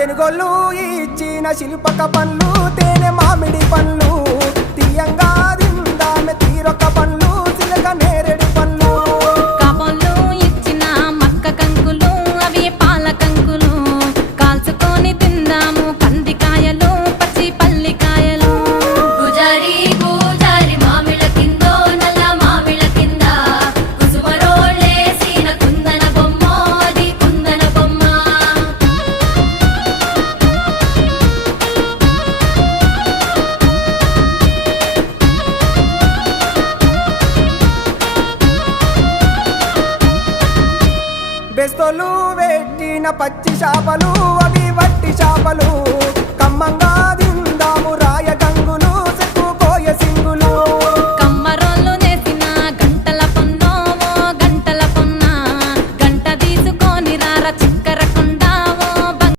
తెనుగోళ్ళు ఇచ్చిన శిల్పక పండ్లు తేనె మామిడి పండ్లు తీయంగా దిందామె తీరొక పండ్లు చిలక నేరేడు పండ్లు కాబోళ్ళు ఇచ్చిన మక్క కంకులు అవి పాల కంకులు కాల్చుకొని తిందాము కందికాయలు పచ్చి పల్లికాయలు గుజారి గుజారి మామిళ్ళ కిందో నల్ల మామిళ్ళ కింద కుసుమరోళ్ళేసిన కుందన బొమ్మ అది కుందన బొమ్మ బెస్తోలు పెట్టిన పచ్చి చేపలు